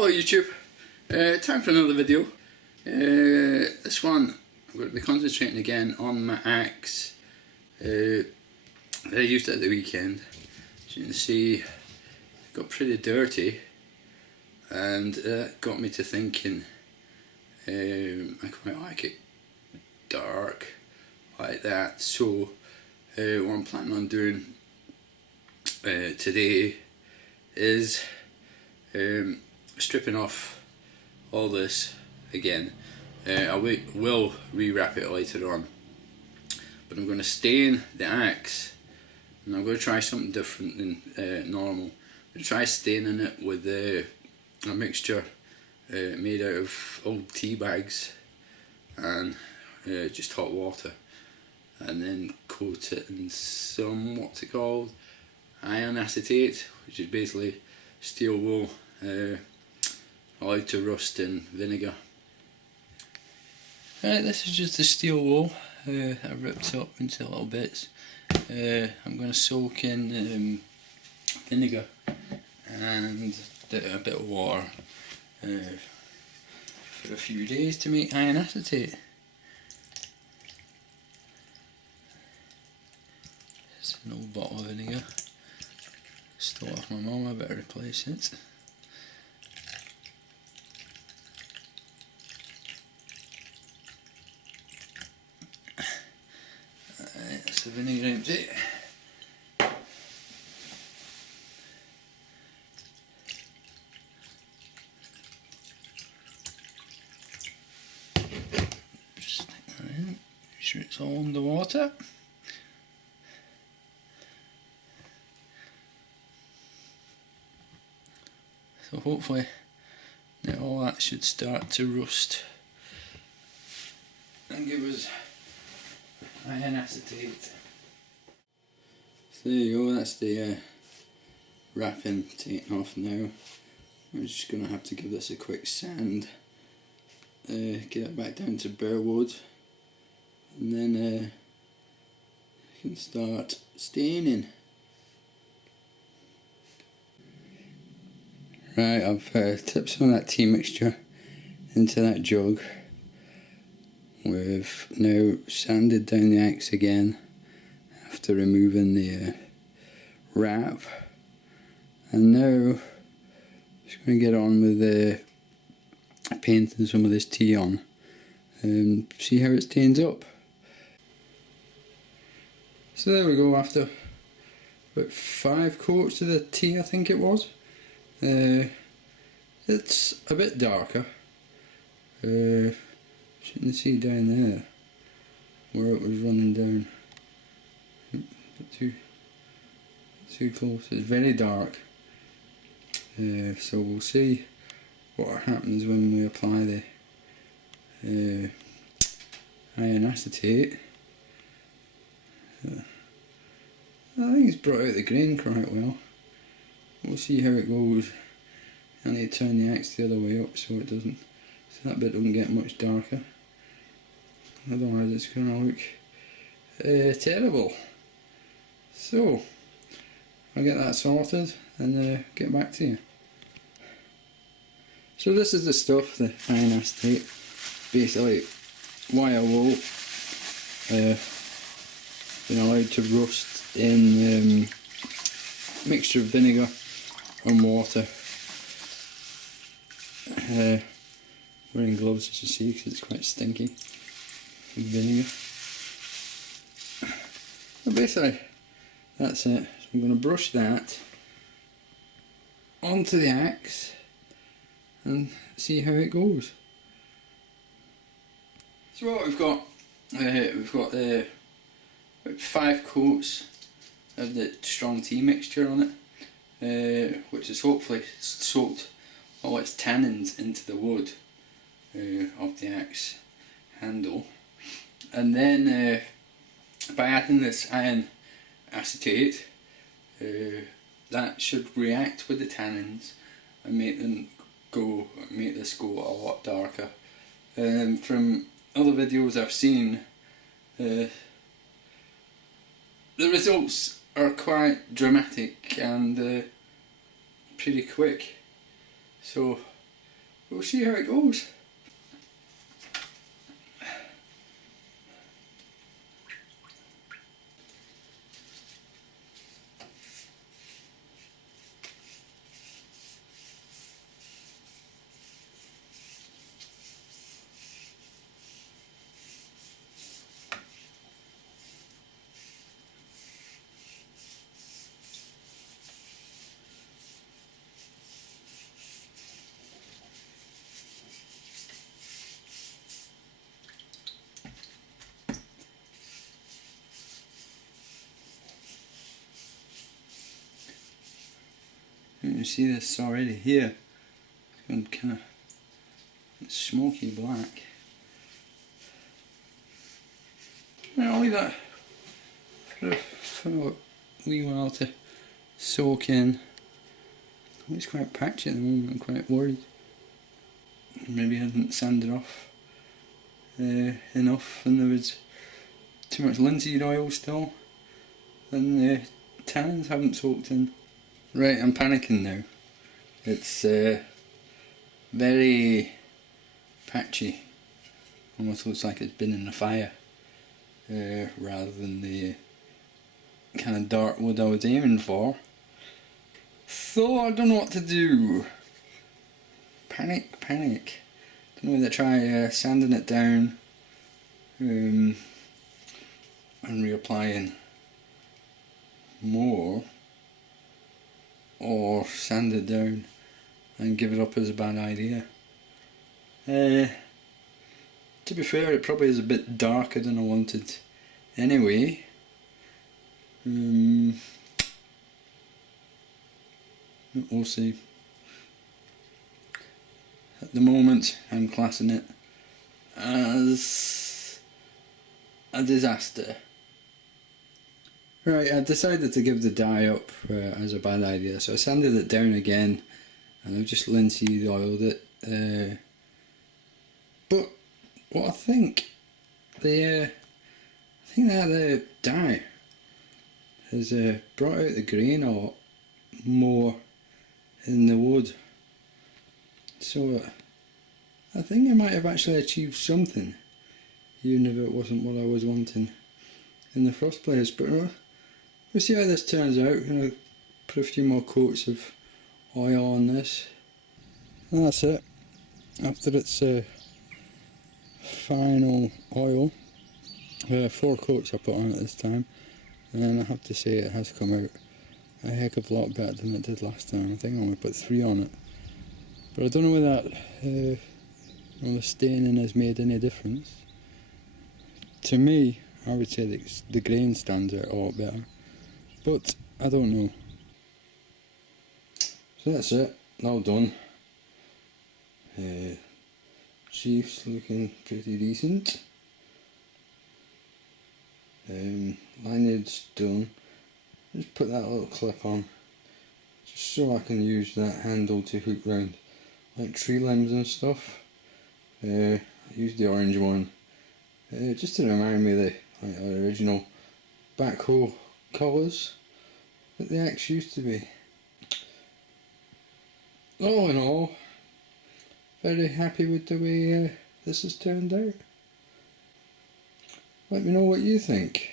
Hello YouTube, time for another video. This one I'm going to be concentrating again on my axe that I used at the weekend. As you can see, it got pretty dirty and that got me to thinking I quite like it dark like that. So what I'm planning on doing today is stripping off all this again. I will rewrap it later on, but I'm going to stain the axe, and I'm going to try something different than normal. I'm going to try staining it with a mixture made out of old tea bags and just hot water, and then coat it in some, what's it called, iron acetate, which is basically steel wool allowed to rust in vinegar. Right, this is just the steel wool I ripped up into little bits. I'm going to soak in vinegar and a bit of water for a few days to make iron acetate. It's an old bottle of vinegar. Stole off my mum, I better replace it. That's the vinegar empty. Just stick that in, make sure it's all underwater. So hopefully now all that should start to rust and give us iron acetate. So there you go, that's the wrapping taken off now. I'm just going to have to give this a quick sand, get it back down to bare wood, and then I can start staining. Right, I've tipped some of that tea mixture into that jug. We've now sanded down the axe again after removing the wrap, and now just going to get on with painting some of this tea on and see how it stains up. So there we go, after about 5 coats of the tea, I think it was. It's a bit darker, as you can see down there where it was running down, but too close. It's very dark, so we'll see what happens when we apply the iron acetate. I think it's brought out the grain quite well. We'll see how it goes. I need to turn the axe the other way up so that bit doesn't get much darker. Otherwise it's going to look terrible. So I'll get that sorted and get back to you. So this is the stuff, the iron acetate, basically wire wool, been allowed to rust in mixture of vinegar and water. Wearing gloves, as you see, because it's quite stinky with vinegar. But basically that's it. So I'm going to brush that onto the axe and see how it goes. So what we've got about 5 coats of the strong tea mixture on it, which has hopefully soaked all its tannins into the wood of the axe handle, and then by adding this iron acetate, that should react with the tannins and make this go a lot darker. From other videos I've seen, the results are quite dramatic and pretty quick. So we'll see how it goes. You can see this already here. It's gone kind of smoky black. I'll leave that for a wee while to soak in. It's quite patchy at the moment. I'm quite worried. Maybe I didn't sand it off enough, and there was too much linseed oil still, and the tannins haven't soaked in. Right, I'm panicking now. It's very patchy. Almost looks like it's been in a fire, rather than the kind of dark wood I was aiming for. So I don't know what to do. Panic. Don't know whether to try sanding it down and reapplying more, or sand it down and give it up as a bad idea. To be fair, it probably is a bit darker than I wanted anyway. We'll see. At the moment, I'm classing it as a disaster. Right, I decided to give the dye up as a bad idea, so I sanded it down again and I've just linseed oiled it. But what I think that the dye has brought out the grain a lot more in the wood. So I think I might have actually achieved something, even if it wasn't what I was wanting in the first place. But we'll see how this turns out. I'm going to put a few more coats of oil on this. And that's it. After its final oil, 4 coats I put on it this time, and I have to say it has come out a heck of a lot better than it did last time. I think I only put 3 on it. But I don't know whether that the staining has made any difference. To me, I would say that the grain stands out a lot better, but I don't know. So that's it, all done. Sheath's looking pretty decent. Lanyard's done. Just put that little clip on, just so I can use that handle to hook round like tree limbs and stuff. I used the orange one just to remind me of the original backhoe colours that the axe used to be. All in all, very happy with the way this has turned out. Let me know what you think.